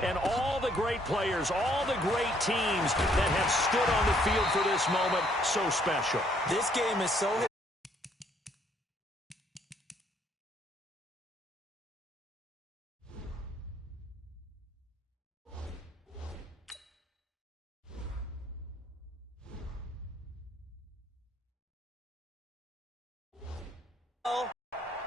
team and all the great players, all the great teams that have stood on the field for this moment so special. This game is so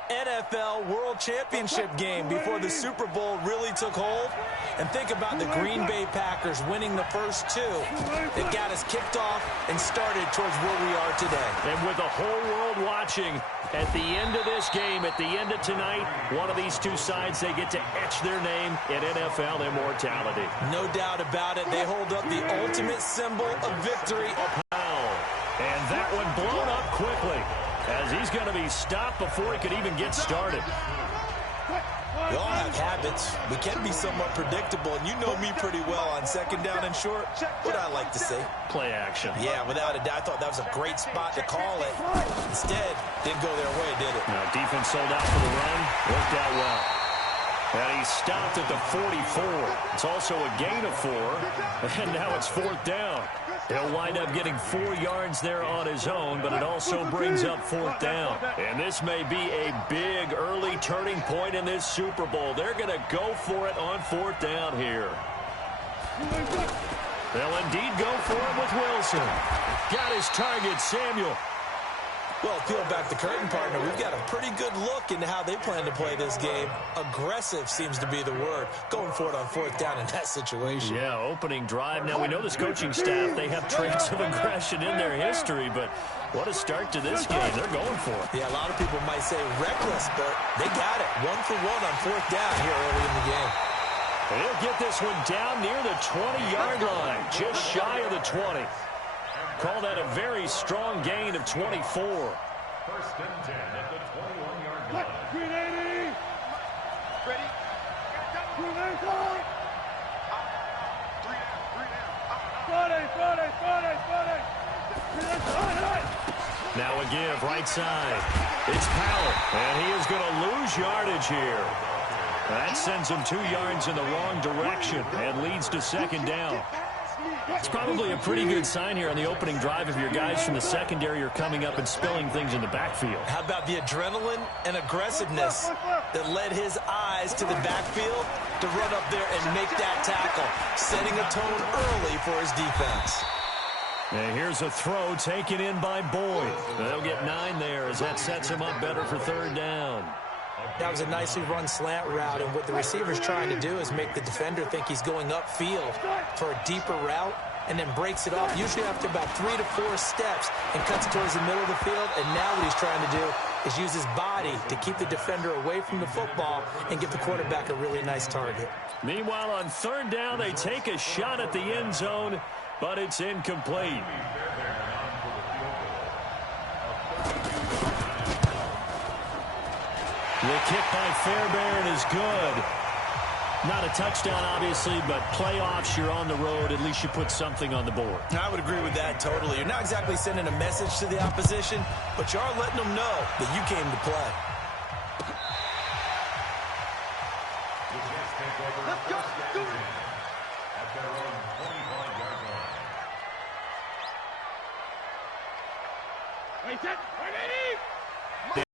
NFL World Championship game before the Super Bowl really took hold. And think about the Green Bay Packers winning the first two that got us kicked off and started towards where we are today. And with the whole world watching, at the end of this game, at the end of tonight, one of these two sides, they get to etch their name in NFL immortality. No doubt about it. They hold up the ultimate symbol of victory. And that one blown up quickly, as he's going to be stopped before he could even get started. We all have habits. We can be somewhat predictable, and you know me pretty well on second down and short. What I like to say? Play action. Yeah, without a doubt. I thought that was a great spot to call it. Instead, didn't go their way, did it? Now, defense sold out for the run. Worked out well. And he stopped at the 44. It's also a gain of 4. And now it's 4th down. He'll wind up getting 4 yards there on his own, but it also brings up 4th down. And this may be a big early turning point in this Super Bowl. They're going to go for it on 4th down here. They'll indeed go for it with Wilson. Got his target, Samuel. Well, peel back the curtain, partner. We've got a pretty good look into how they plan to play this game. Aggressive seems to be the word. Going for it on 4th down in that situation. Yeah, opening drive. Now, we know this coaching staff, they have traits of aggression in their history, but what a start to this game. They're going for it. Yeah, a lot of people might say reckless, but they got it. 1 for 1 on 4th down here early in the game. And he'll get this one down near the 20-yard line, just shy of the 20. Call that a very strong gain of 24. 1st and 10 at the 21-yard line. Ready? Ready? Now a give, right side. It's Powell, and he is going to lose yardage here. That sends him 2 yards in the wrong direction and leads to 2nd down. It's probably a pretty good sign here on the opening drive if your guys from the secondary are coming up and spilling things in the backfield. How about the adrenaline and aggressiveness that led his eyes to the backfield to run up there and make that tackle, setting a tone early for his defense. And here's a throw taken in by Boyd. They'll get 9 there as that sets him up better for 3rd down. That was a nicely run slant route, and what the receiver's trying to do is make the defender think he's going upfield for a deeper route and then breaks it off, usually after about 3 to 4 steps, and cuts towards the middle of the field. And now what he's trying to do is use his body to keep the defender away from the football and give the quarterback a really nice target. Meanwhile, on 3rd down, they take a shot at the end zone, but it's incomplete. The kick by Fairbairn is good. Not a touchdown, obviously, but playoffs, you're on the road. At least you put something on the board. I would agree with that totally. You're not exactly sending a message to the opposition, but you are letting them know that you came to play.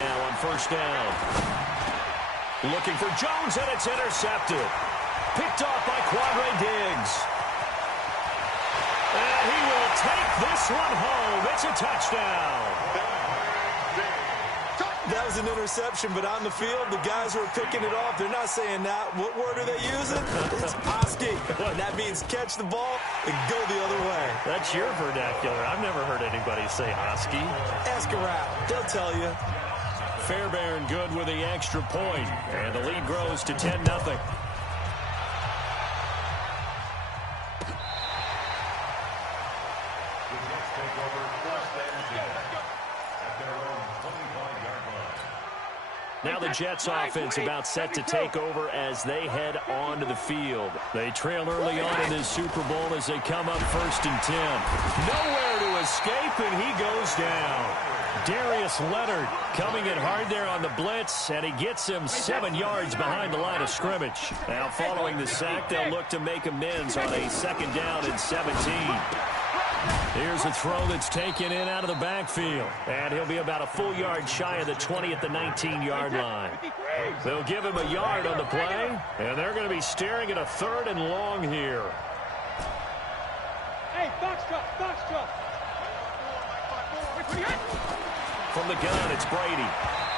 Now on 1st down. Looking for Jones, and it's intercepted. Picked off by Quadre Diggs. And he will take this one home. It's a touchdown. That was an interception, but on the field, the guys who are picking it off, they're not saying that. What word are they using? It's Oski. And that means catch the ball and go the other way. That's your vernacular. I've never heard anybody say Oski. Ask around. They'll tell you. Fairbairn good with the extra point, and the lead grows to 10-0. Now the Jets offense about set to take over as they head onto the field. They trail early on in this Super Bowl as they come up 1st and 10. Nowhere to escape, and he goes down. Darius Leonard coming in hard there on the blitz, and he gets him 7 yards behind the line of scrimmage. Now, following the sack, they'll look to make amends on a 2nd down and 17. Here's a throw that's taken in out of the backfield, and he'll be about a full yard shy of the 20 at the 19-yard line. They'll give him a yard on the play, and they're going to be staring at a 3rd and long here. Hey, box drop, box drop. From the gun, it's Brady.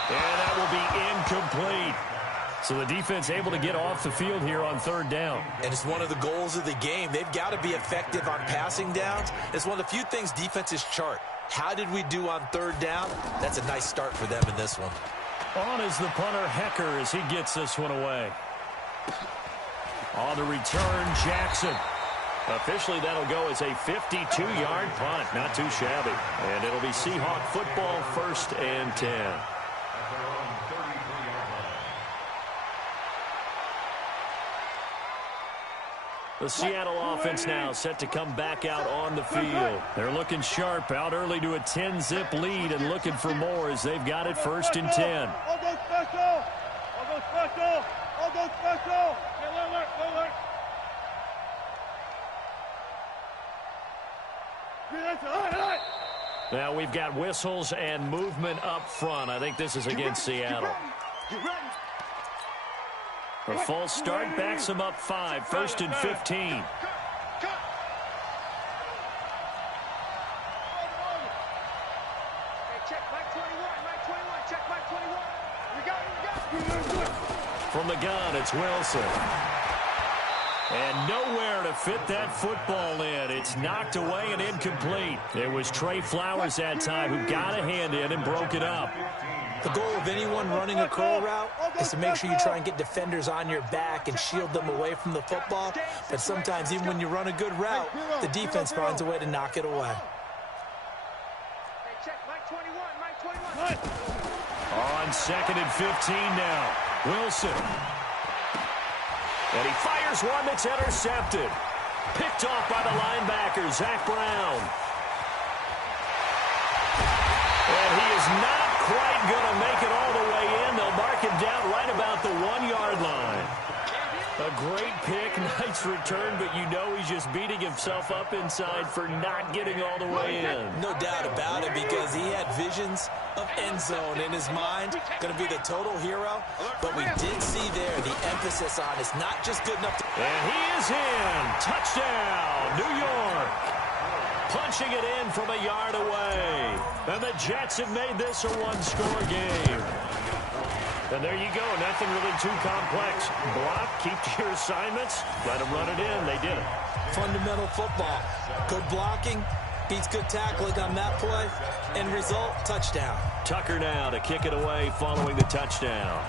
And that will be incomplete. So the defense able to get off the field here on 3rd down. And it's one of the goals of the game. They've got to be effective on passing downs. It's one of the few things defenses chart. How did we do on 3rd down? That's a nice start for them in this one. On is the punter, Hecker, as he gets this one away. On the return, Jackson. Officially, that'll go as a 52-yard punt. Not too shabby. And it'll be Seahawk football, 1st and 10. The Seattle offense now set to come back out on the field. They're looking sharp, out early to a 10-zip lead and looking for more as they've got it 1st and 10. All go special. All go special. All go special. Alert, alert. Now we've got whistles and movement up front. I think this is against Seattle. A false start backs them up 5, 1st and 15. From the gun, it's Wilson. And nowhere to fit that football in. It's knocked away and incomplete. It was Trey Flowers that time who got a hand in and broke it up. The goal of anyone running a curl route is to make sure you try and get defenders on your back and shield them away from the football. But sometimes, even when you run a good route, the defense finds a way to knock it away. On 2nd and 15 now. Wilson. And he fires one that's intercepted. Picked off by the linebacker, Zach Brown. And he is not quite going to make it all the way in. They'll mark him down right about the 1-yard line. A great pick, nice return, but you know he's just beating himself up inside for not getting all the way in. No doubt about it, because he had visions of end zone in his mind. Going to be the total hero, but we did see there the emphasis on it's not just good enough to... And he is in. Touchdown, New York. Punching it in from a yard away. And the Jets have made this a 1-score game. And there you go. Nothing really too complex. Block, keep to your assignments, let them run it in. They did it. Fundamental football. Good blocking beats good tackling on that play. End result, touchdown. Tucker now to kick it away following the touchdown.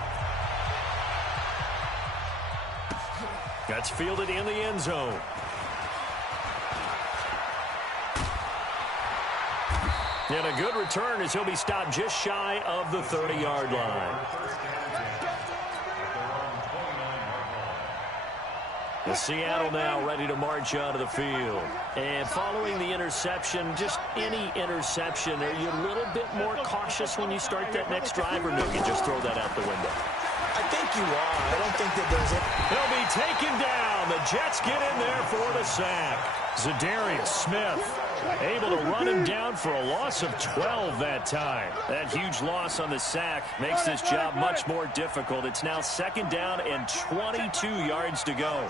That's fielded in the end zone. And a good return as he'll be stopped just shy of the 30-yard line. The Seattle now ready to march out of the field. And following the interception, just any interception, are you a little bit more cautious when you start that next drive, or no, you just throw that out the window? I think you are. I don't think that there's a... They'll be taken down. The Jets get in there for the sack. Zadarius Smith able to run him down for a loss of 12 that time. That huge loss on the sack makes this job much more difficult. It's now 2nd down and 22 yards to go.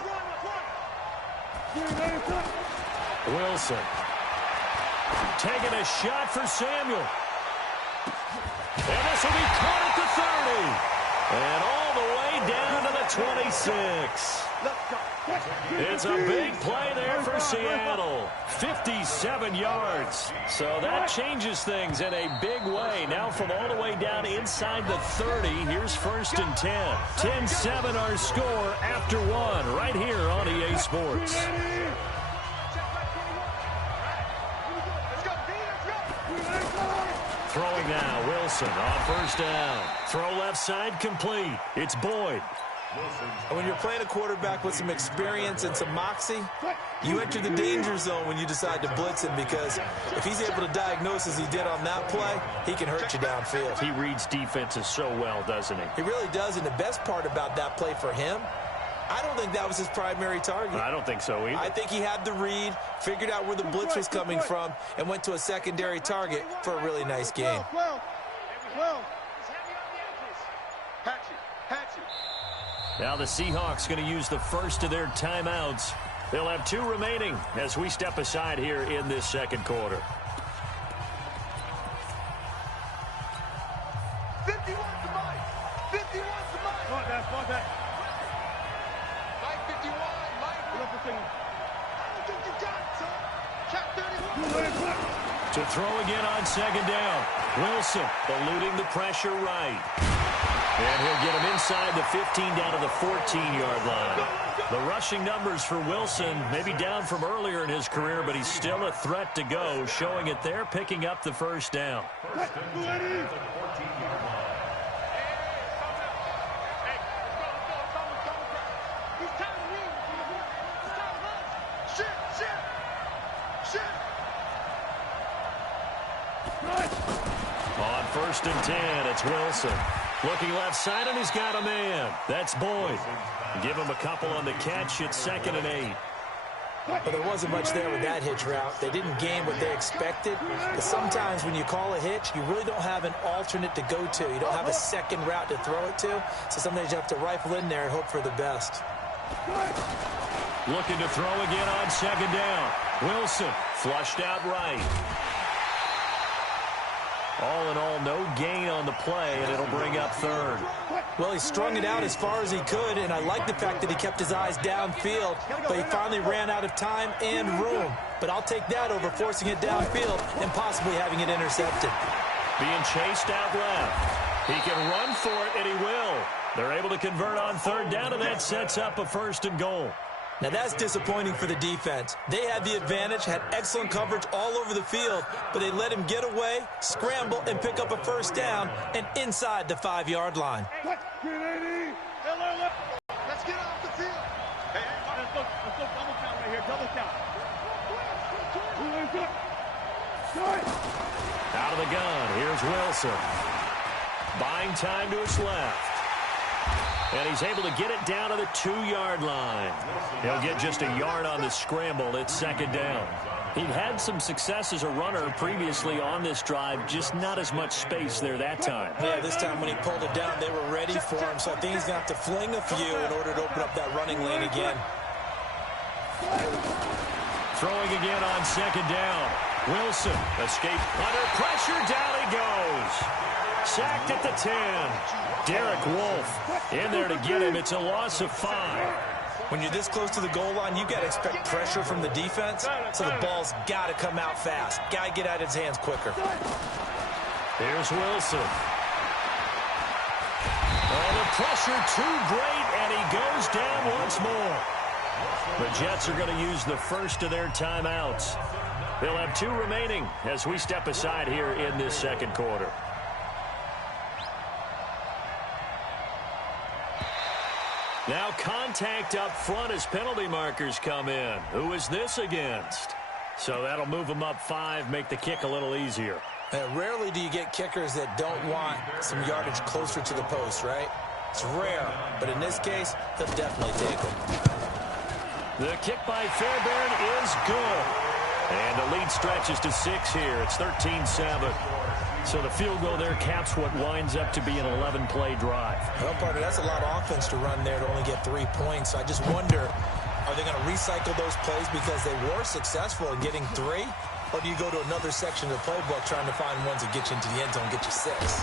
Wilson taking a shot for Samuel. And this will be caught at the 30. And all the way down to the 26. It's a big play there for Seattle. 57 yards. So that changes things in a big way. Now from all the way down inside the 30, here's 1st and 10. 10-7 our score after 1 right here on EA Sports. Throwing now, Wilson on 1st down. Throw left side complete. It's Boyd. And when you're playing a quarterback with some experience and some moxie, you enter the danger zone when you decide to blitz him, because if he's able to diagnose as he did on that play, he can hurt you downfield. He reads defenses so well, doesn't he? He really does, and the best part about that play for him, I don't think that was his primary target. I don't think so either. I think he had the read, figured out where the blitz was coming from, and went to a secondary target for a really nice game. Now the Seahawks going to use the first of their timeouts. They'll have 2 remaining as we step aside here in this second quarter. 51 to Mike. 51 to Mike. Go back. Mike 51. Mike. I don't think you got it, son. Cat 31. To throw again on second down. Wilson eluding the pressure right. And he'll get him inside the 15 down to the 14-yard line. The rushing numbers for Wilson may be down from earlier in his career, but he's still a threat to go, showing it there, picking up the first down. On 1st and 10, it's Wilson. Looking left side, and he's got a man. That's Boyd. Give him a couple on the catch. It's 2nd and 8. But there wasn't much there with that hitch route. They didn't gain what they expected. But sometimes when you call a hitch, you really don't have an alternate to go to. You don't have a second route to throw it to. So sometimes you have to rifle in there and hope for the best. Looking to throw again on second down. Wilson flushed out right. All in all, no gain on the play, and it'll bring up 3rd. Well, he strung it out as far as he could, and I like the fact that he kept his eyes downfield, but he finally ran out of time and room. But I'll take that over forcing it downfield and possibly having it intercepted. Being chased out left. He can run for it, and he will. They're able to convert on 3rd down, and that sets up a 1st and goal. Now, that's disappointing for the defense. They had the advantage, had excellent coverage all over the field, but they let him get away, scramble, and pick up a 1st down, and inside the 5-yard line. Let's get off the field. Hey, let's go double count right here. Double count. Out of the gun, here's Wilson. Buying time to his left. And he's able to get it down to the 2-yard line. He'll get just a yard on the scramble. It's 2nd down. He'd had some success as a runner previously on this drive, just not as much space there that time. Yeah, this time when he pulled it down, they were ready for him, so I think he's going to have to fling a few in order to open up that running lane again. Throwing again on 2nd down. Wilson, escape under pressure, down he goes. Sacked at the 10. Derek Wolfe in there to get him. It's a loss of 5. When you're this close to the goal line, you got to expect pressure from the defense, so the ball's got to come out fast. Got to get out of his hands quicker. Here's Wilson. Oh, the pressure too great, and he goes down once more. The Jets are going to use the first of their timeouts. They'll have 2 remaining as we step aside here in this second quarter. Now contact up front as penalty markers come in. Who is this against? So that'll move them up 5, make the kick a little easier. Rarely do you get kickers that don't want some yardage closer to the post, right? It's rare, but in this case, they'll definitely take them. The kick by Fairbairn is good. And the lead stretches to 6 here. It's 13-7. So the field goal there caps what winds up to be an 11-play drive. Well, partner, that's a lot of offense to run there to only get 3 points. So I just wonder, are they going to recycle those plays because they were successful in getting 3? Or do you go to another section of the playbook trying to find ones that get you into the end zone and get you 6?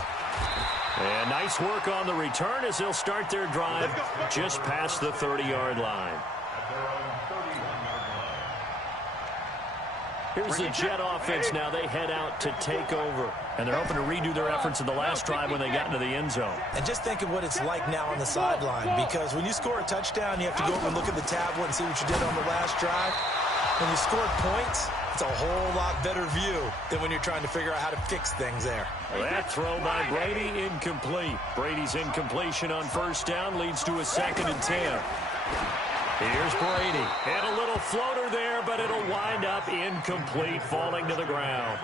And nice work on the return as they'll start their drive just past the 30-yard line. Here's the Jet offense now. They head out to take over. And they're hoping to redo their efforts in the last drive when they got into the end zone. And just think of what it's like now on the sideline. Because when you score a touchdown, you have to go over and look at the tablet and see what you did on the last drive. When you scored points, It's a whole lot better view than when you're trying to figure out how to fix things there. That throw by Brady incomplete. Brady's incompletion on first down leads to a 2nd and 10. Here's Brady. And a little floater there, but it'll wind up incomplete, falling to the ground.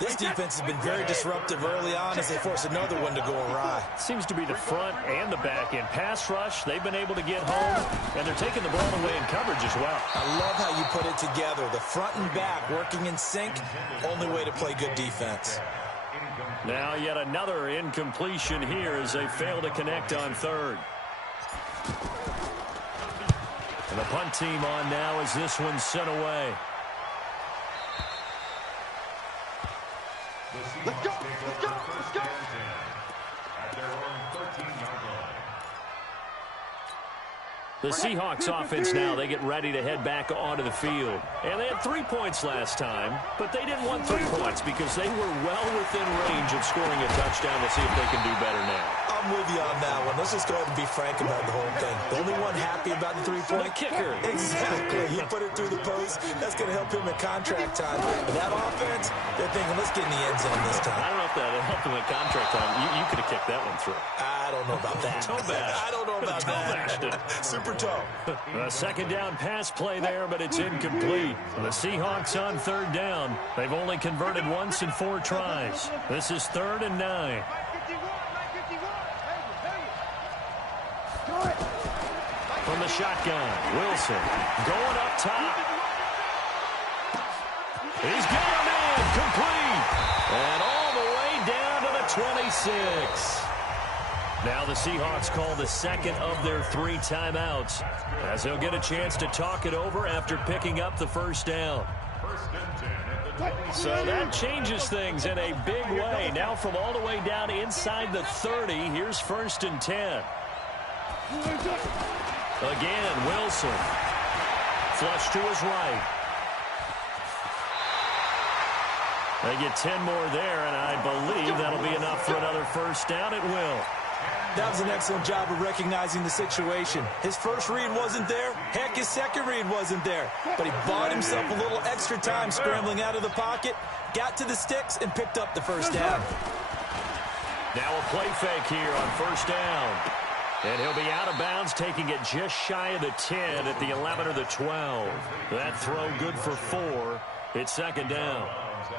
This defense has been very disruptive early on as they force another one to go awry. Seems to be the front and the back end. Pass rush, they've been able to get home, and they're taking the ball away in coverage as well. I love how you put it together. The front and back working in sync, only way to play good defense. Now yet another incompletion here as they fail to connect on 3rd. And the punt team on now as this one's sent away. Let's go! Let's go! Let's go! At their own 13-yard line. The Seahawks offense now, they get ready to head back onto the field. And they had 3 points last time, but they didn't want 3 points because they were well within range of scoring a touchdown. We'll see if they can do better now. I'm with you on that one. Let's just go ahead and be frank about the whole thing. The only one happy about the 3-point kicker. Exactly. He put it through the post. That's going to help him at contract time. But that offense, they're thinking, let's get in the end zone this time. I don't know if that helped him at contract time. You could have kicked that one through. I don't know about that. Toe bash. I don't know about that. Super toe. A 2nd down pass play there, but it's incomplete. The Seahawks on 3rd down. They've only converted once in 4 tries. This is 3rd and 9. From the shotgun, Wilson going up top. He's got a man, complete. And all the way down to the 26. Now the Seahawks call the 2nd of their 3 timeouts as they'll get a chance to talk it over after picking up the 1st down. So that changes things in a big way. Now from all the way down inside the 30, here's 1st and 10. Again, Wilson. Flush to his right. They get 10 more there, and I believe that'll be enough for another 1st down. It will. That was an excellent job of recognizing the situation. His first read wasn't there. Heck, his second read wasn't there. But he bought himself a little extra time scrambling out of the pocket, got to the sticks, and picked up the 1st down. Now a play fake here on 1st down. And he'll be out of bounds, taking it just shy of the 10 at the 11 or the 12. That throw good for 4. It's 2nd down.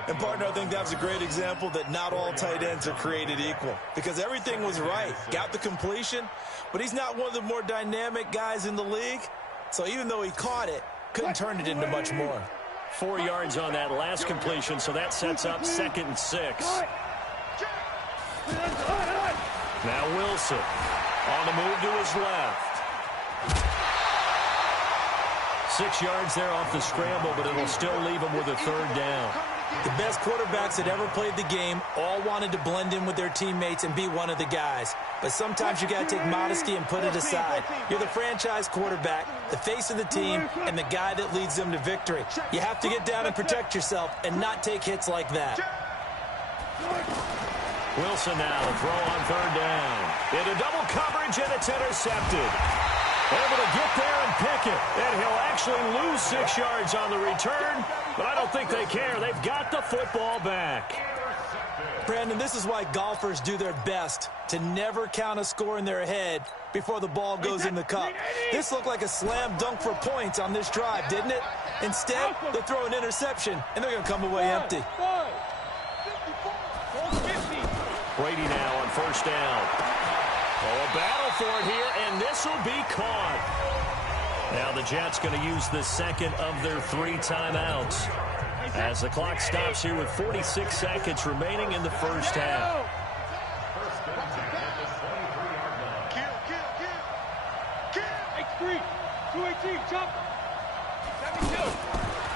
And, partner, I think that was a great example that not all tight ends are created equal. Because everything was right. Got the completion, but he's not one of the more dynamic guys in the league. So even though he caught it, couldn't turn it into much more. 4 yards on that last completion, so that sets up 2nd and 6. Now Wilson on the move to his left. 6 yards there off the scramble, but it'll still leave him with a 3rd down. The best quarterbacks that ever played the game all wanted to blend in with their teammates and be one of the guys. But sometimes you got to take modesty and put it aside. You're the franchise quarterback, the face of the team, and the guy that leads them to victory. You have to get down and protect yourself and not take hits like that. Wilson now, throw on 3rd down. Into double coverage, and it's intercepted. Able to get there and pick it. And he'll actually lose 6 yards on the return, but I don't think they care. They've got the football back. Brandon, this is why golfers do their best to never count a score in their head before the ball goes in the cup. This looked like a slam dunk for points on this drive, didn't it? Instead, they throw an interception, and they're going to come away empty. Brady now on 1st down. Oh, a battle for it here, and this will be caught. Now the Jets going to use the 2nd of their 3 timeouts as the clock stops here with 46 seconds remaining in the 1st half.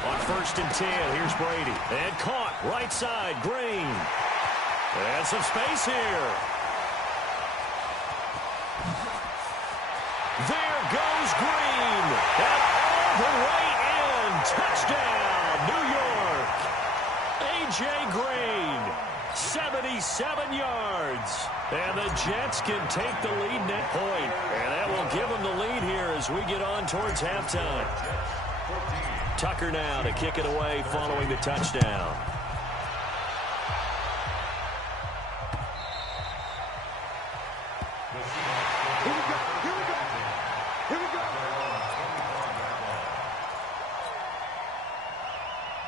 On 1st and 10, here's Brady. And caught, right side, Green. And some space here. There goes Green. And all the way in. Touchdown, New York. A.J. Green, 77 yards. And the Jets can take the lead net point. And that will give them the lead here as we get on towards halftime. Tucker now to kick it away following the touchdown.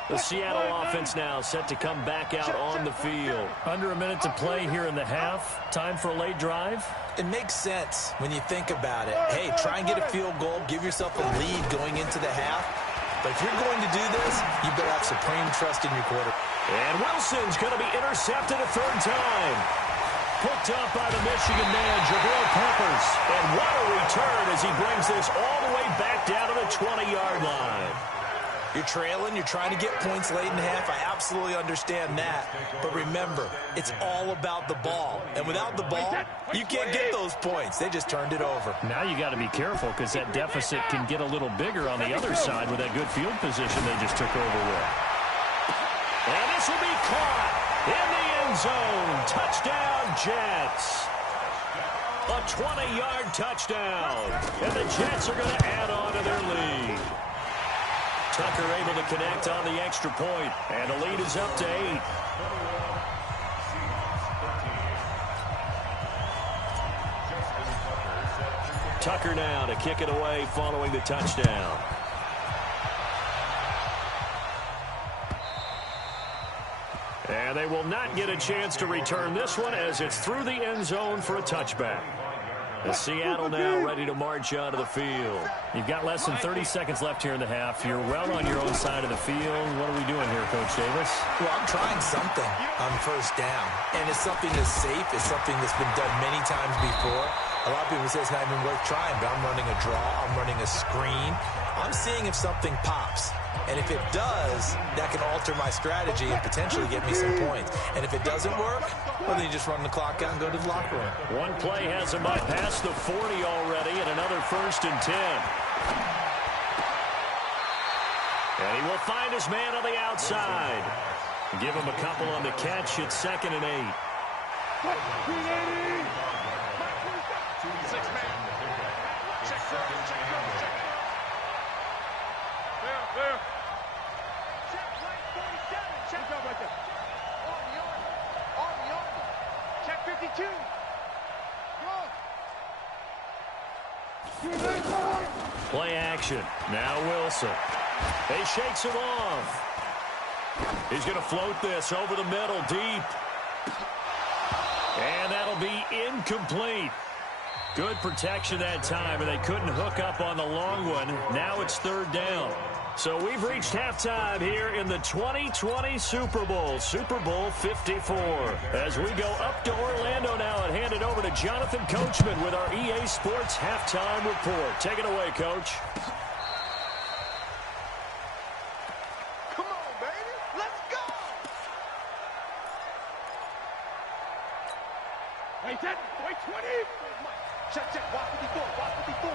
The Seattle offense now set to come back out on the field. Under a minute to play here in the half. Time for a late drive. It makes sense when you think about it. Hey, try and get a field goal. Give yourself a lead going into the half. But if you're going to do this, you better have supreme trust in your quarterback. And Wilson's going to be intercepted a third time. Picked up by the Michigan man, Jabril Peppers. And what a return as he brings this all the way back down to the 20-yard line. You're trailing, you're trying to get points late in the half. I absolutely understand that. But remember, it's all about the ball. And without the ball, you can't get those points. They just turned it over. Now you got to be careful because that deficit can get a little bigger on the other side with that good field position they just took over with. And this will be caught in the end zone. Touchdown, Jets. A 20-yard touchdown. And the Jets are going to add on to their lead. Tucker able to connect on the extra point, and the lead is up to 8. Tucker now to kick it away following the touchdown. And they will not get a chance to return this one as it's through the end zone for a touchback. And Seattle now ready to march out of the field. You've got less than 30 seconds left here in the half. You're well on your own side of the field. What are we doing here, Coach Davis? Well, I'm trying something on first down. And it's something that's safe. It's something that's been done many times before. A lot of people say it's not even worth trying, but I'm running a draw. I'm running a screen. I'm seeing if something pops. And if it does, that can alter my strategy and potentially get me some points. And if it doesn't work, well, then you just run the clock out and go to the locker room. One play has him up past the 40 already, and another 1st and 10. And he will find his man on the outside. Give him a couple on the catch. It's 2nd and 8. 6 man. Check go, check go, check. There. Check right 47. Check up right there. On the arm. Check 52. Go. Play action. Now Wilson. He shakes him off. He's going to float this over the middle deep. And that'll be incomplete. Good protection that time, and they couldn't hook up on the long one. Now it's 3rd down. So we've reached halftime here in the 2020 Super Bowl, Super Bowl 54. As we go up to Orlando now and hand it over to Jonathan Coachman with our EA Sports Halftime Report. Take it away, Coach. Come on, baby. Let's go. Wait, 20. Check. Watch 54.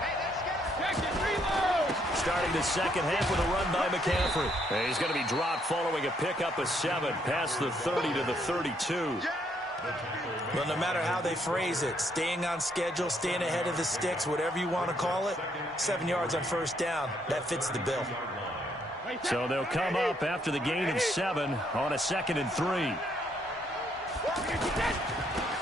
Hey, that's good. Check it. Reload. Starting the second half with a run by McCaffrey. And he's going to be dropped following a pickup of 7 past the 30 to the 32. Well, no matter how they phrase it, staying on schedule, staying ahead of the sticks, whatever you want to call it, 7 yards on first down, that fits the bill. So they'll come up after the gain of 7 on a 2nd and 3.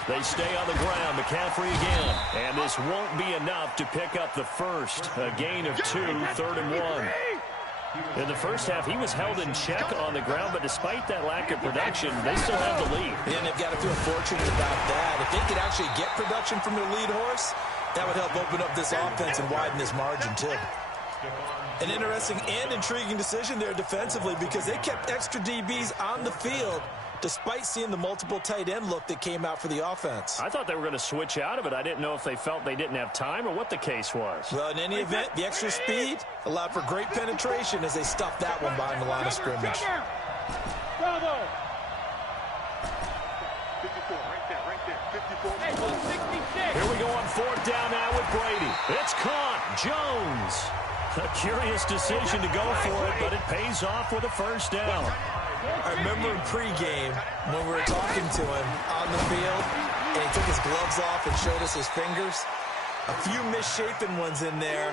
They stay on the ground. McCaffrey again. And this won't be enough to pick up the first. A gain of 2, 3rd and 1. In the first half, he was held in check on the ground, but despite that lack of production, they still have the lead. And they've got to feel fortunate about that. If they could actually get production from their lead horse, that would help open up this offense and widen this margin, too. An interesting and intriguing decision there defensively because they kept extra DBs on the field despite seeing the multiple tight end look that came out for the offense. I thought they were going to switch out of it. I didn't know if they felt they didn't have time or what the case was. Well, in any event, the extra speed allowed for great penetration as they stuffed that one behind the line of scrimmage. Bravo. 54, right there. 54. Hey, 166. Here we go on 4th down now with Brady. It's caught. Jones. A curious decision to go for it, but it pays off with a 1st down. I remember in pregame when we were talking to him on the field, and he took his gloves off and showed us his fingers. A few misshapen ones in there,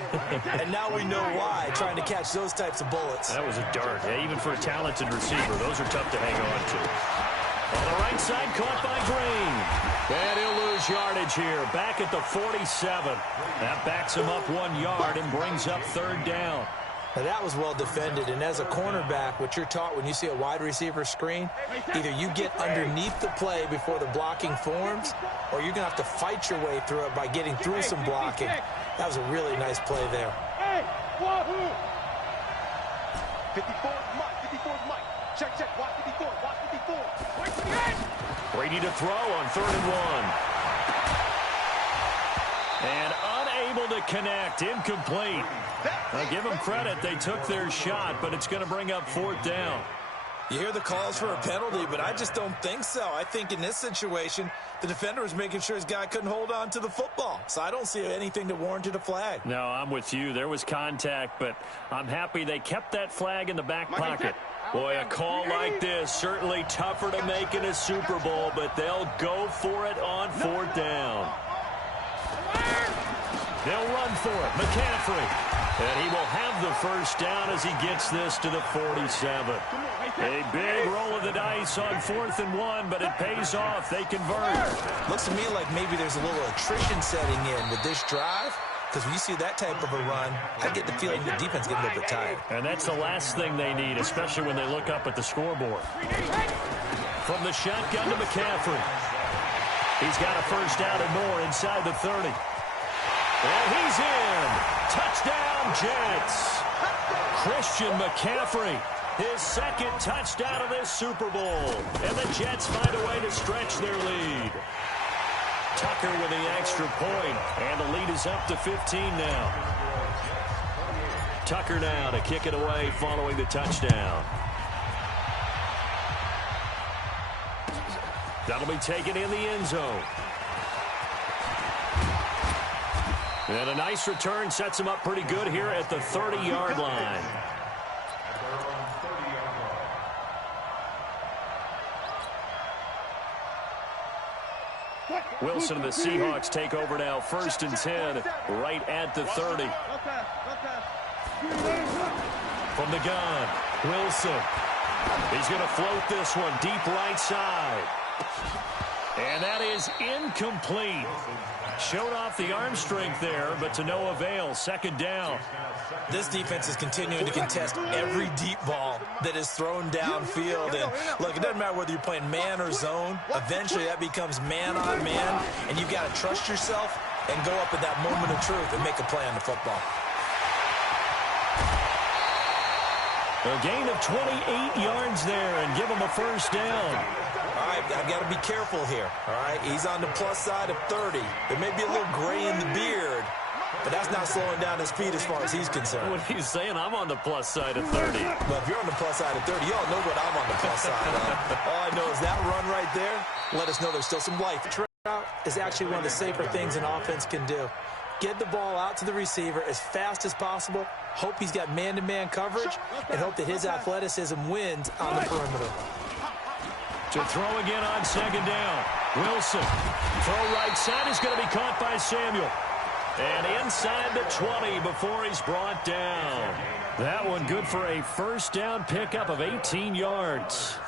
and now we know why, trying to catch those types of bullets. That was a dart. Yeah, even for a talented receiver, those are tough to hang on to. On the right side, caught by Green. And he'll lose yardage here, back at the 47. That backs him up 1 yard and brings up third down. Now that was well defended, and as a cornerback, what you're taught when you see a wide receiver screen, either you get underneath the play before the blocking forms, or you're going to have to fight your way through it by getting through some blocking. That was a really nice play there. 54 is Mike. 54 is Mike. Check, check. Watch 54. Watch 54. Wait for the end. Brady to throw on 3rd and 1. And unable to connect. Incomplete. I'll give them credit. They took their shot, but it's going to bring up 4th down. You hear the calls for a penalty, but I just don't think so. I think in this situation, the defender was making sure his guy couldn't hold on to the football. So I don't see anything that warranted a flag. No, I'm with you. There was contact, but I'm happy they kept that flag in the back pocket. Boy, a call like this, certainly tougher to make in a Super Bowl, but they'll go for it on 4th down. They'll run for it. McCaffrey. And he will have the first down as he gets this to the 47. A big roll of the dice on 4th and 1, but it pays off. They convert. Looks to me like maybe there's a little attrition setting in with this drive, because when you see that type of a run, I get the feeling the defense gets a little bit tired. And that's the last thing they need, especially when they look up at the scoreboard. From the shotgun to McCaffrey. He's got a first down and more inside the 30. And he's in. Touchdown, Jets. Christian McCaffrey, his second touchdown of this Super Bowl. And the Jets find a way to stretch their lead. Tucker with the extra point, and the lead is up to 15 now. Tucker now to kick it away following the touchdown. That'll be taken in the end zone. And a nice return sets him up pretty good here at the 30-yard line. Wilson and the Seahawks take over now, 1st and 10, right at the 30. From the gun, Wilson. He's going to float this one deep right side. And that is incomplete. Showed off the arm strength there, but to no avail. 2nd down. This defense is continuing to contest every deep ball that is thrown downfield. And look, it doesn't matter whether you're playing man or zone. Eventually, that becomes man on man, and you've got to trust yourself and go up at that moment of truth and make a play on the football. A gain of 28 yards there and give him a first down. All right, I've got to be careful here. All right, he's on the plus side of 30. There may be a little gray in the beard, but that's not slowing down his feet as far as he's concerned. What he's saying, I'm on the plus side of 30. But if you're on the plus side of 30, y'all know what I'm on the plus side of. All I know is that run right there let us know there's still some life. Trout is actually one of the safer things an offense can do. Get the ball out to the receiver as fast as possible, hope he's got man-to-man coverage, and hope that his athleticism wins on the perimeter. To throw again on 2nd down. Wilson. Throw right side is going to be caught by Samuel. And inside the 20 before he's brought down. That one good for a first down pickup of 18 yards.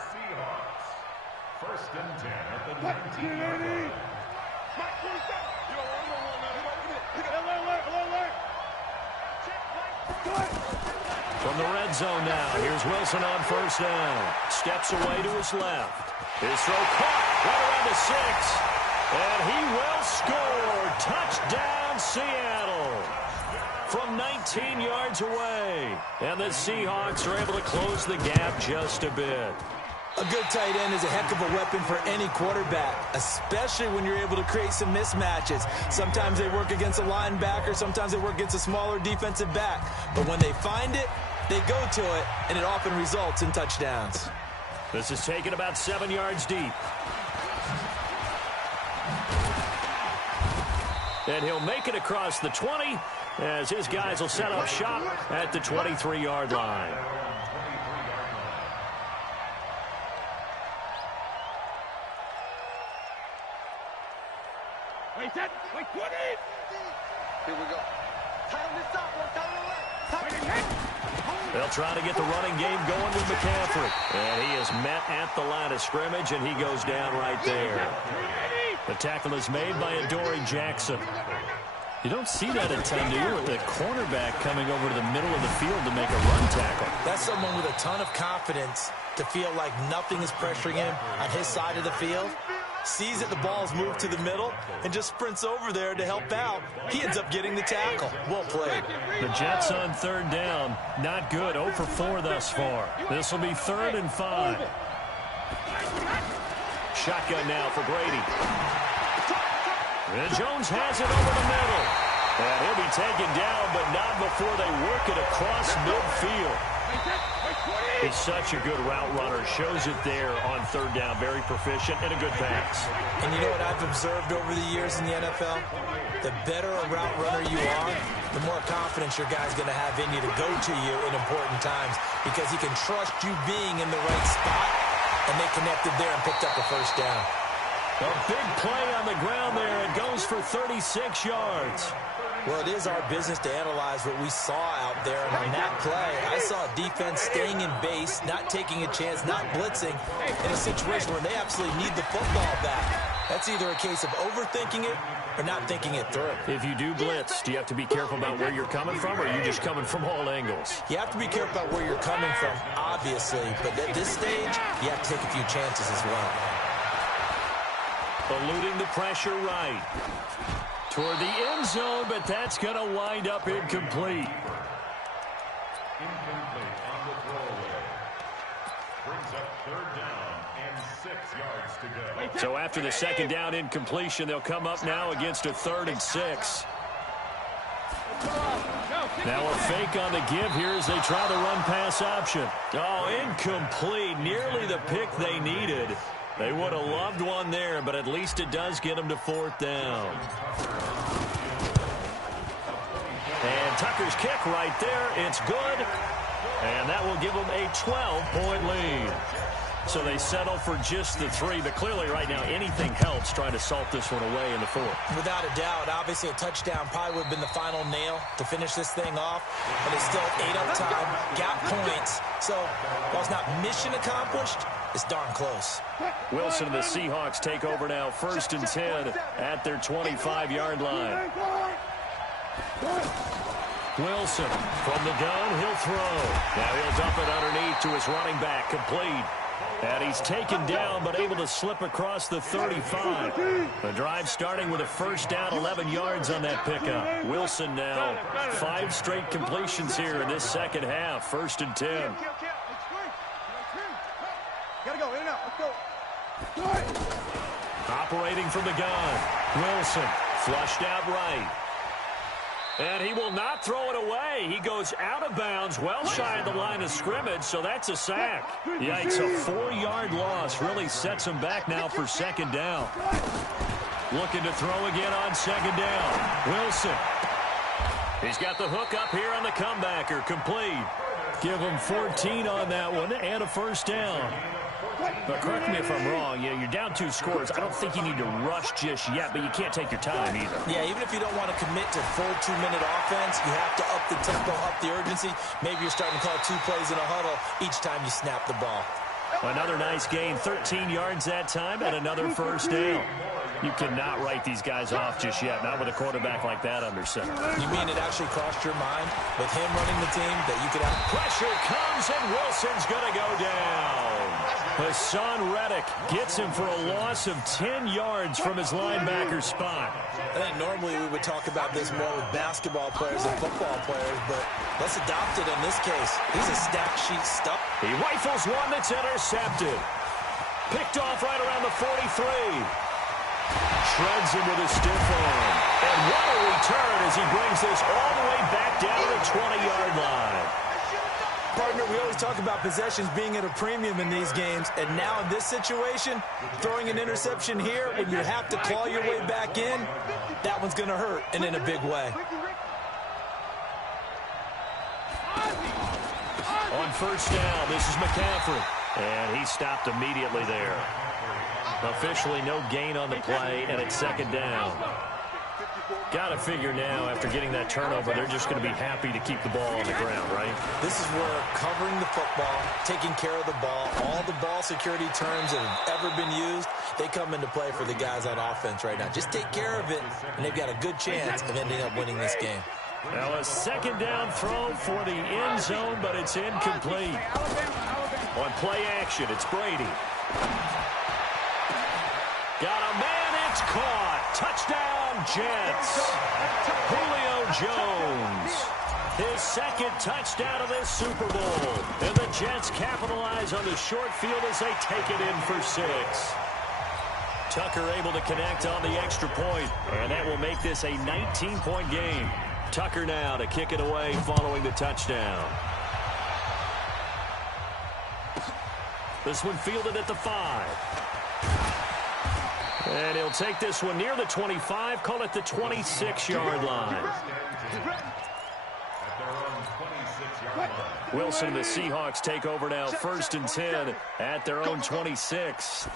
1st and 10 at the 19-yard line. From the red zone now, here's Wilson on 1st down. Steps away to his left. His throw caught right around the 6. And he will score. Touchdown, Seattle. From 19 yards away. And the Seahawks are able to close the gap just a bit. A good tight end is a heck of a weapon for any quarterback, especially when you're able to create some mismatches. Sometimes they work against a linebacker, sometimes they work against a smaller defensive back. But when they find it, they go to it, and it often results in touchdowns. This is taken about 7 yards deep. And he'll make it across the 20 as his guys will set up shop at the 23-yard line. Wait, 20! Here we go. Tighten this up. One time on the left. They'll try to get the running game going with McCaffrey. And he is met at the line of scrimmage, and he goes down right there. The tackle is made by Adoree Jackson. You don't see that a ton, do you? The cornerback coming over to the middle of the field to make a run tackle. That's someone with a ton of confidence to feel like nothing is pressuring him on his side of the field. Sees that the ball's moved to the middle and just sprints over there to help out. He ends up getting the tackle. Well played. The Jets on third down. Not good. 0 for 4 thus far. This will be 3rd and 5. Shotgun now for Brady. And Jones has it over the middle. And he'll be taken down, but not before they work it across midfield. He's such a good route runner. Shows it there on third down. Very proficient and a good pass. And you know what I've observed over the years in the NFL? The better a route runner you are, the more confidence your guy's going to have in you to go to you in important times because he can trust you being in the right spot, and they connected there and picked up the first down. A big play on the ground there. It goes for 36 yards. Well, it is our business to analyze what we saw out there. And on that play, I saw a defense staying in base, not taking a chance, not blitzing in a situation where they absolutely need the football back. That's either a case of overthinking it or not thinking it through. If you do blitz, do you have to be careful about where you're coming from, or are you just coming from all angles? You have to be careful about where you're coming from, obviously. But at this stage, you have to take a few chances as well. Eluding the pressure right. Toward the end zone, but that's going to wind up incomplete. Incomplete on the throwaway. Brings up 3rd down and 6 yards to go. So after the 2nd down incompletion, they'll come up now against a 3rd and 6. Now a fake on the give here as they try the run-pass option. Oh, incomplete. Nearly the pick they needed. They would have loved one there, but at least it does get them to 4th down. And Tucker's kick right there. It's good. And that will give them a 12-point lead. So they settle for just the 3, but clearly right now anything helps trying to salt this one away in the 4th. Without a doubt, obviously a touchdown probably would have been the final nail to finish this thing off, but it's still 8 up time, got points. So while it's not mission accomplished, it's darn close. Wilson and the Seahawks take over now, 1st and 10 at their 25-yard line. Wilson from the gun, he'll throw. Now he'll dump it underneath to his running back, complete. And he's taken down, but able to slip across the 35. The drive starting with a 1st down, 11 yards on that pickup. Wilson now, 5 straight completions here in this 2nd half, 1st and 10. Gotta go, in and out, let's go. Operating from the gun, Wilson, flushed out right. And he will not throw it away. He goes out of bounds, well shy of the line of scrimmage, so that's a sack. Yikes, a 4-yard loss really sets him back now for 2nd down. Looking to throw again on 2nd down. Wilson. He's got the hook up here on the comebacker, complete. Give him 14 on that one and a 1st down. But correct me if I'm wrong, you're down 2 scores. I don't think you need to rush just yet, but you can't take your time either. Yeah, even if you don't want to commit to full 2-minute offense, you have to up the tempo, up the urgency. Maybe you're starting to call 2 plays in a huddle each time you snap the ball. Another nice gain, 13 yards that time, and another 1st down. You cannot write these guys off just yet, not with a quarterback like that under center. You mean it actually crossed your mind with him running the team that you could have? Pressure comes, and Wilson's going to go down. Hassan Reddick gets him for a loss of 10 yards from his linebacker spot. I think normally we would talk about this more with basketball players and football players, but let's adopt it in this case. He's a stat sheet stuff. He rifles one that's intercepted. Picked off right around the 43. Shreds him with a stiff arm. And what a return as he brings this all the way back down to the 20-yard line. Partner, we always talk about possessions being at a premium in these games, and now in this situation, throwing an interception here when you have to claw your way back in, that one's going to hurt, and in a big way. On 1st down, this is McCaffrey. And he stopped immediately there. Officially no gain on the play, and it's 2nd down. Got to figure now, after getting that turnover, they're just going to be happy to keep the ball on the ground, right? This is where covering the football, taking care of the ball, all the ball security terms that have ever been used, they come into play for the guys on offense right now. Just take care of it, and they've got a good chance of ending up winning this game. Now a second down throw for the end zone, but it's incomplete. On play action, it's Brady. Got a man, it's caught. Touchdown, Jets. Julio Jones. His second touchdown of this Super Bowl. And the Jets capitalize on the short field as they take it in for 6. Tucker able to connect on the extra point, and that will make this a 19-point game. Tucker now to kick it away following the touchdown. This one fielded at the 5. And he'll take this one near the 25, call it the 26-yard line. Wilson and the Seahawks take over now, 1st and 10 at their own 26.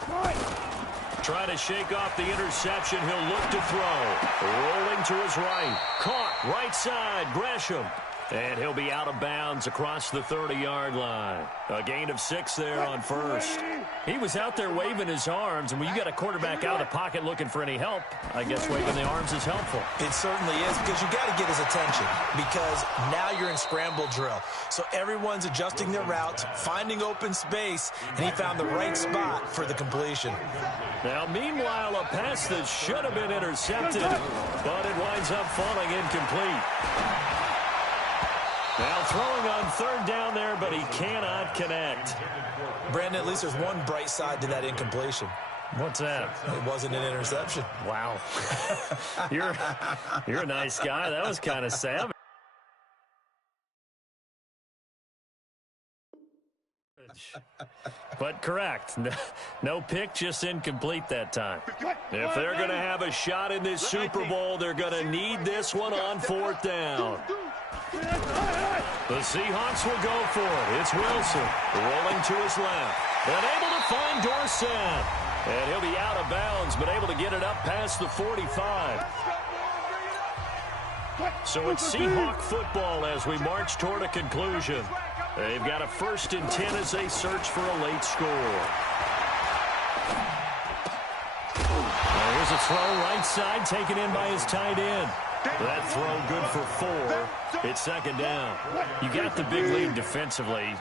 Trying to shake off the interception. He'll look to throw. Rolling to his right. Caught right side. Gresham. And he'll be out of bounds across the 30-yard line. A gain of 6 there on 1st. He was out there waving his arms, and when you got a quarterback out of the pocket looking for any help, I guess waving the arms is helpful. It certainly is, because you got to get his attention, because now you're in scramble drill. So everyone's adjusting their routes, finding open space, and he found the right spot for the completion. Now, meanwhile, a pass that should have been intercepted, but it winds up falling incomplete. Now throwing on 3rd down there, but he cannot connect. Brandon, at least there's one bright side to that incompletion. What's that? It wasn't an interception. Wow. You're a nice guy. That was kind of savage. But correct. No pick, just incomplete that time. If they're going to have a shot in this Super Bowl, they're going to need this one on 4th down. The Seahawks will go for it. It's Wilson rolling to his left. And able to find Dorsett. And he'll be out of bounds, but able to get it up past the 45. So it's Seahawk football as we march toward a conclusion. They've got a 1st and 10 as they search for a late score. Here's a throw right side taken in by his tight end. That throw good for 4. It's 2nd down. You got the big lead defensively.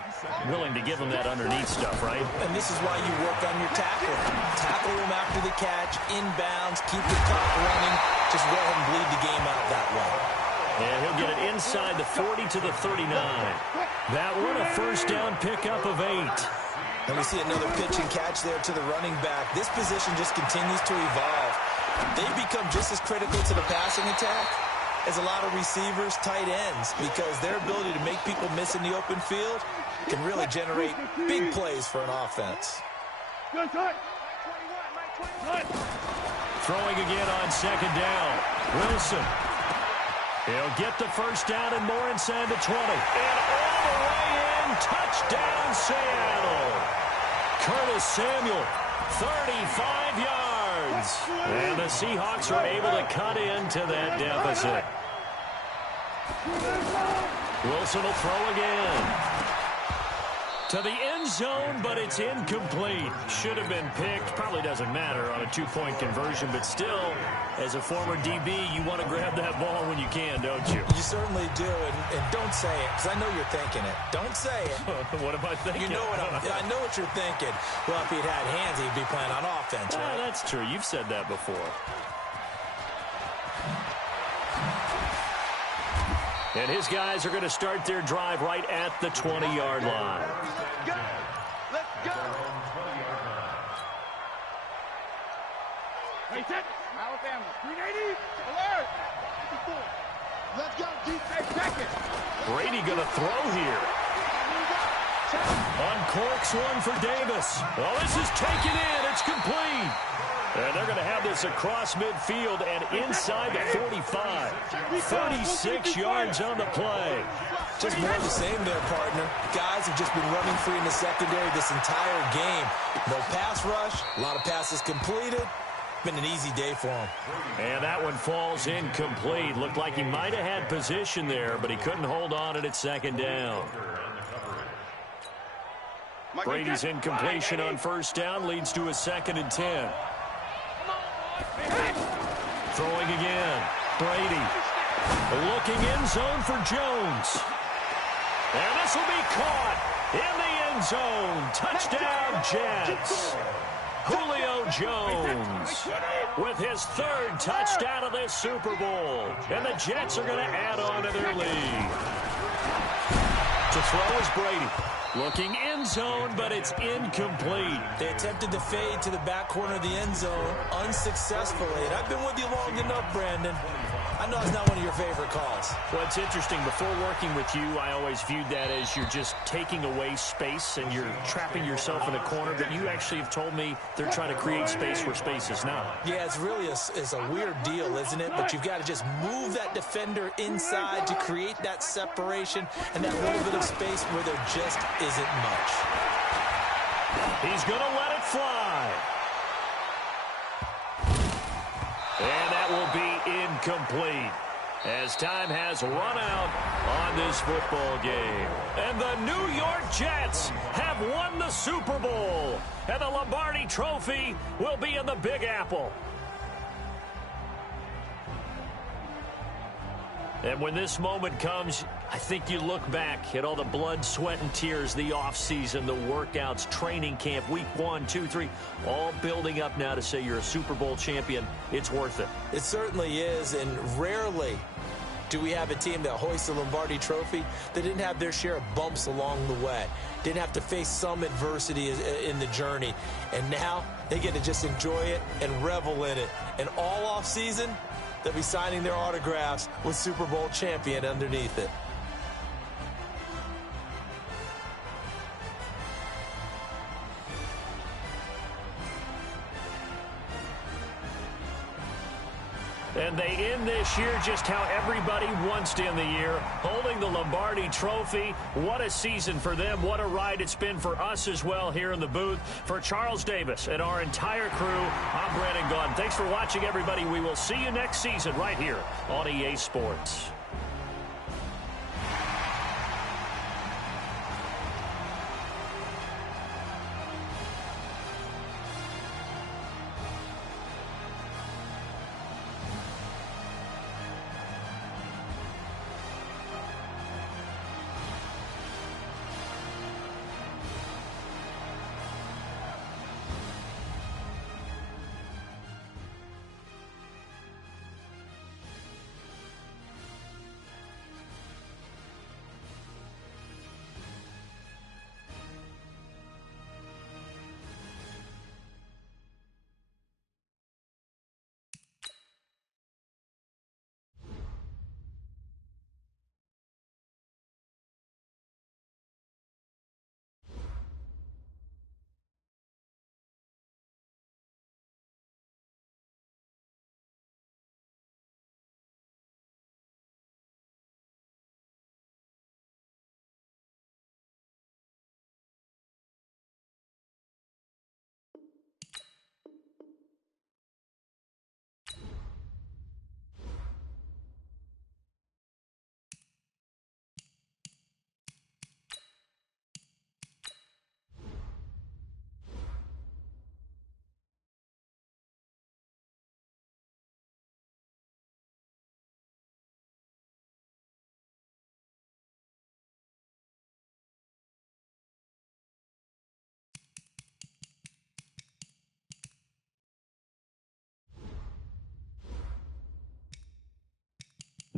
Willing to give him that underneath stuff, right? And this is why you work on your tackling. Tackle him after the catch, inbounds, keep the clock running. Just go ahead and bleed the game out that way. And he'll get it inside the 40 to the 39. That one a 1st down pickup of 8. And we see another pitch and catch there to the running back. This position just continues to evolve. They become just as critical to the passing attack as a lot of receivers, tight ends, because their ability to make people miss in the open field can really generate big plays for an offense. Throwing again on 2nd down. Wilson. He'll get the 1st down and more inside the 20. And all the way in, touchdown Seattle. Curtis Samuel, 35 yards. And the Seahawks are able to cut into that deficit. Wilson will throw again. To the end zone, but it's incomplete. Should have been picked. Probably doesn't matter on a 2-point conversion, but still, as a former DB, you want to grab that ball when you can, don't you? You certainly do, and don't say it, because I know you're thinking it. Don't say it. What am I thinking? You know what I know what you're thinking. Well, if he'd had hands, he'd be playing on offense, right? That's true. You've said that before. And his guys are going to start their drive right at the 20-yard line. Let's go. Hey, set. Alabama. 380. Alert. Let's go. Hey, second. Brady going to throw here. Uncorks one for Davis. Oh, this is taken in. It's complete. And they're going to have this across midfield and inside the 45. 36 yards on the play. Just more of the same there, partner. Guys have just been running free in the secondary this entire game. No pass rush, a lot of passes completed, Been an easy day for him. And that one falls incomplete. Looked like he might have had position there, but he couldn't hold on at second down. Brady's incompletion on first down leads to a 2nd and 10. Throwing again. Brady looking end zone for Jones. And this will be caught in the end zone. Touchdown, Jets. Julio Jones with his 3rd touchdown of this Super Bowl. And the Jets are going to add on to their lead. To throw is Brady. Looking end zone, but it's incomplete. They attempted to fade to the back corner of the end zone unsuccessfully. And I've been with you long enough, Brandon. I know it's not one of your favorite calls. Well, it's interesting. Before working with you, I always viewed that as you're just taking away space and you're trapping yourself in a corner. But you actually have told me they're trying to create space where space is not. Yeah, it's really it's a weird deal, isn't it? But you've got to just move that defender inside to create that separation and that little bit of space where there just isn't much. He's going to let it fly. And that will be incomplete as time has run out on this football game. And the New York Jets have won the Super Bowl. And the Lombardi Trophy will be in the Big Apple. And when this moment comes, I think you look back at all the blood, sweat, and tears, the offseason, the workouts, training camp, week 1, 2, 3, all building up now to say you're a Super Bowl champion. It's worth it. It certainly is, and rarely do we have a team that hoists the Lombardi Trophy that didn't have their share of bumps along the way, didn't have to face some adversity in the journey, and now they get to just enjoy it and revel in it. And all offseason, they'll be signing their autographs with Super Bowl champion underneath it. And they end this year just how everybody wants to end the year, holding the Lombardi Trophy. What a season for them. What a ride it's been for us as well here in the booth. For Charles Davis and our entire crew, I'm Brandon Gaudin. Thanks for watching, everybody. We will see you next season right here on EA Sports.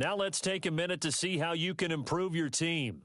Now let's take a minute to see how you can improve your team.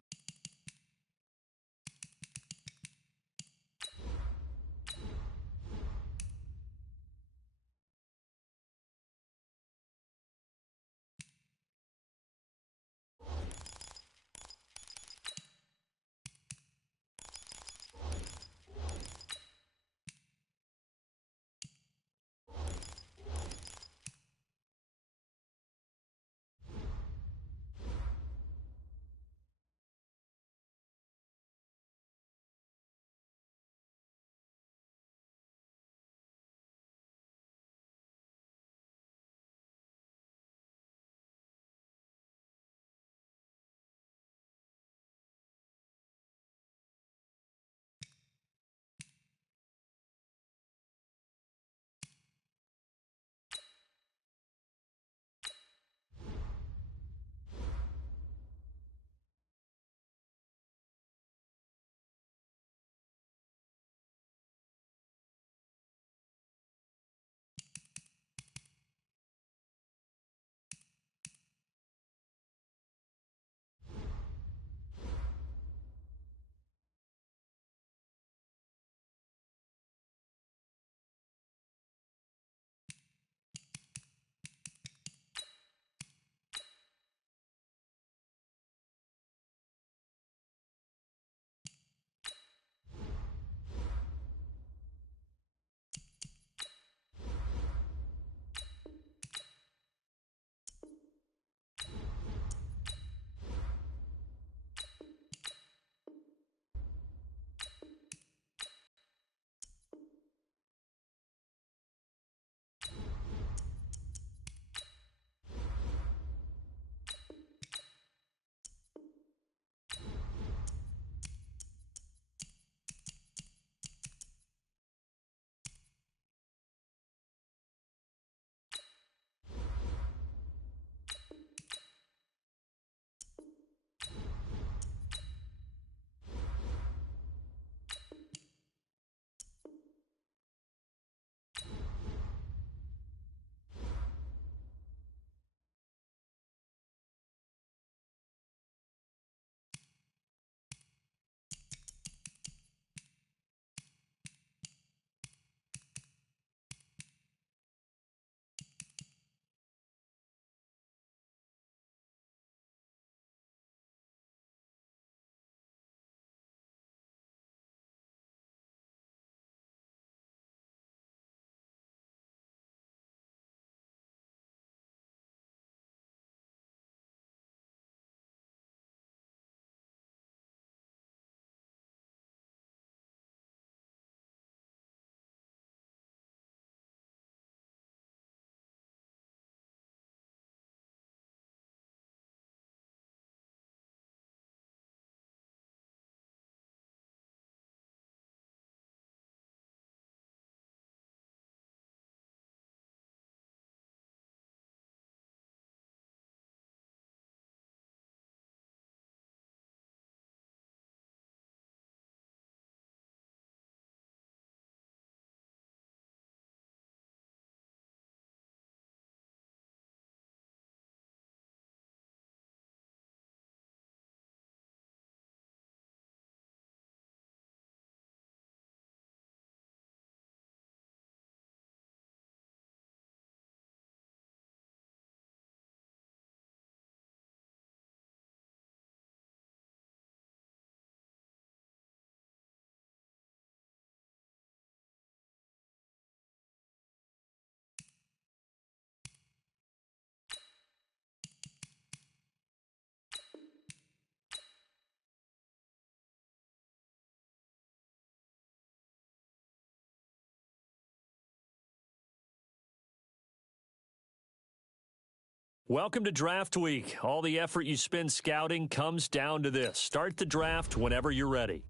Welcome to Draft Week. All the effort you spend scouting comes down to this. Start the draft whenever you're ready.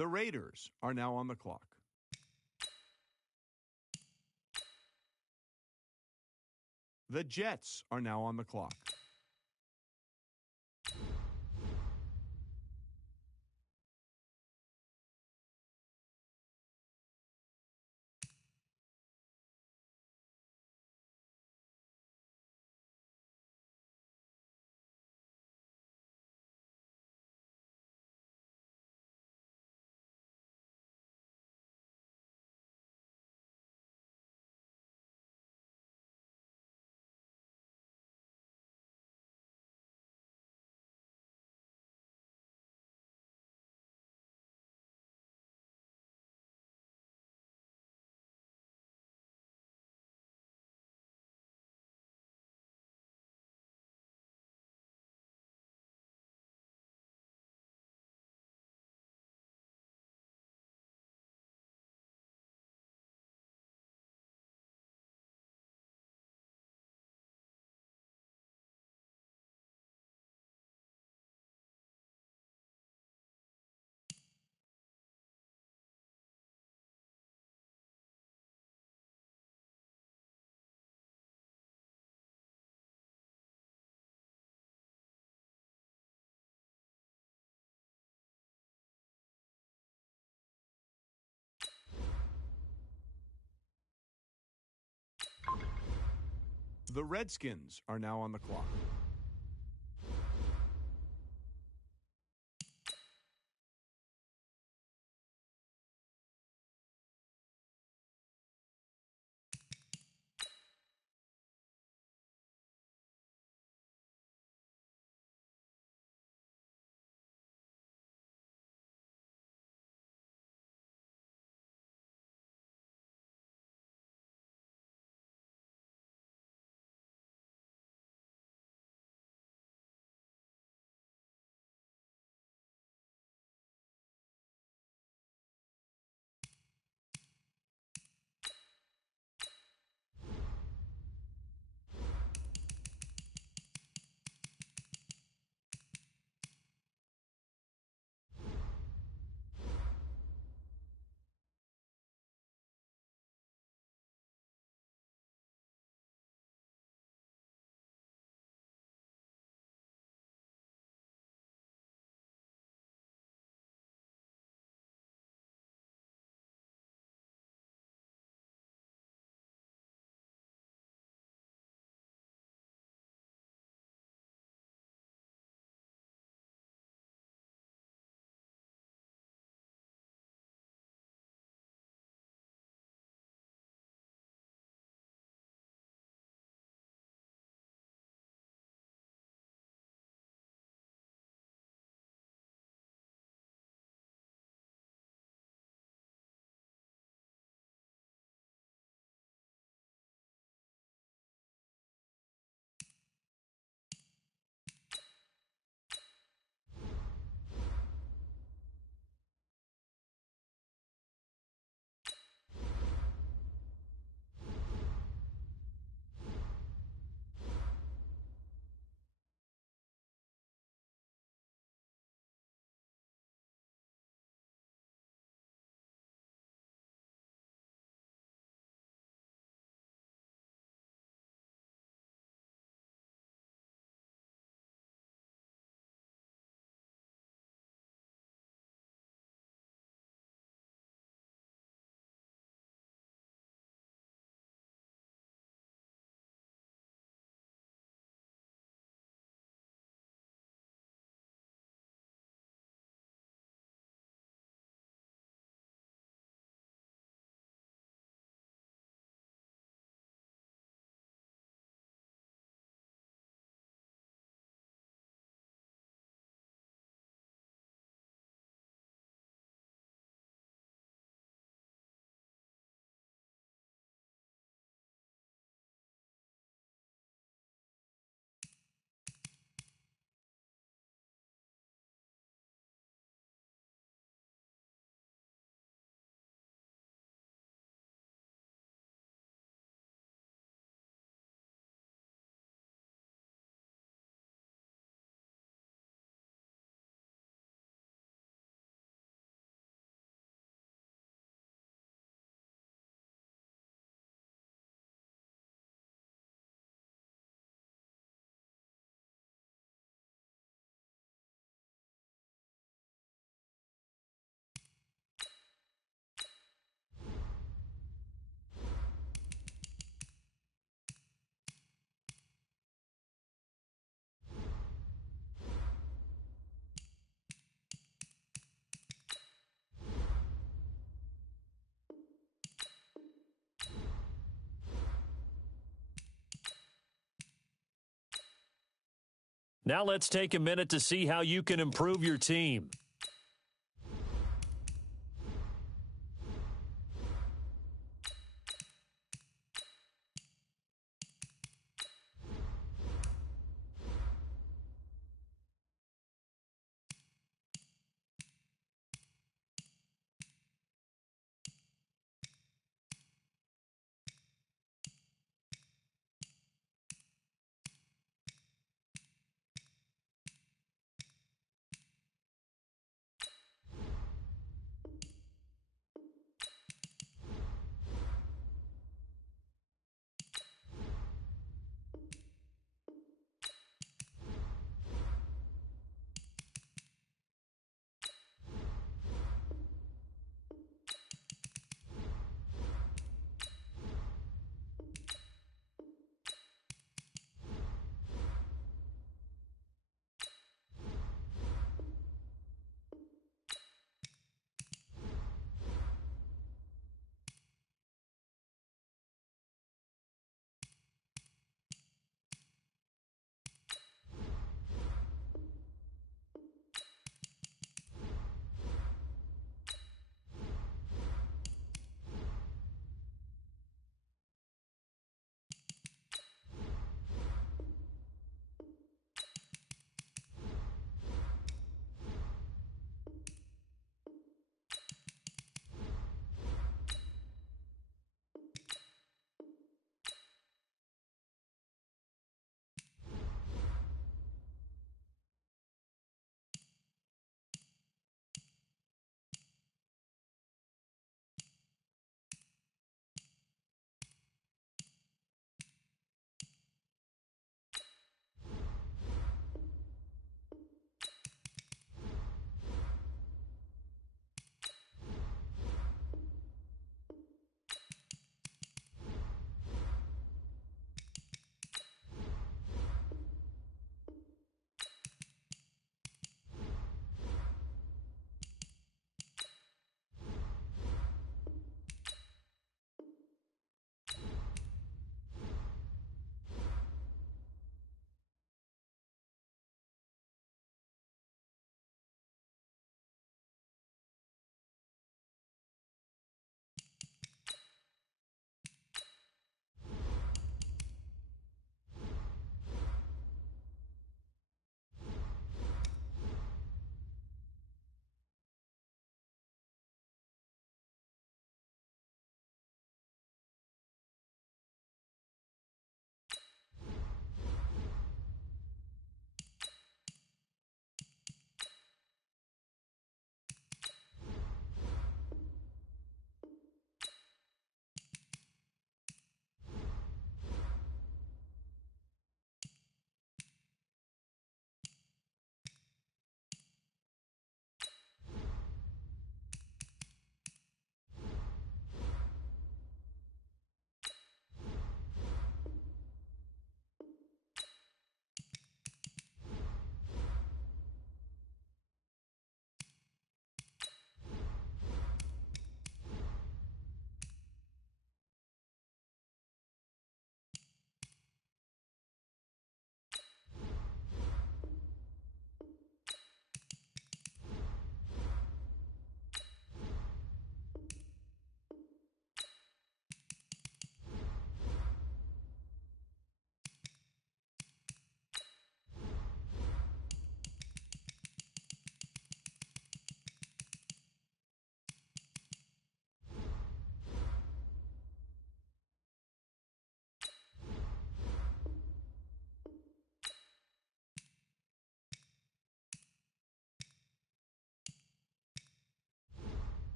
The Raiders are now on the clock. The Jets are now on the clock. The Redskins are now on the clock. Now let's take a minute to see how you can improve your team.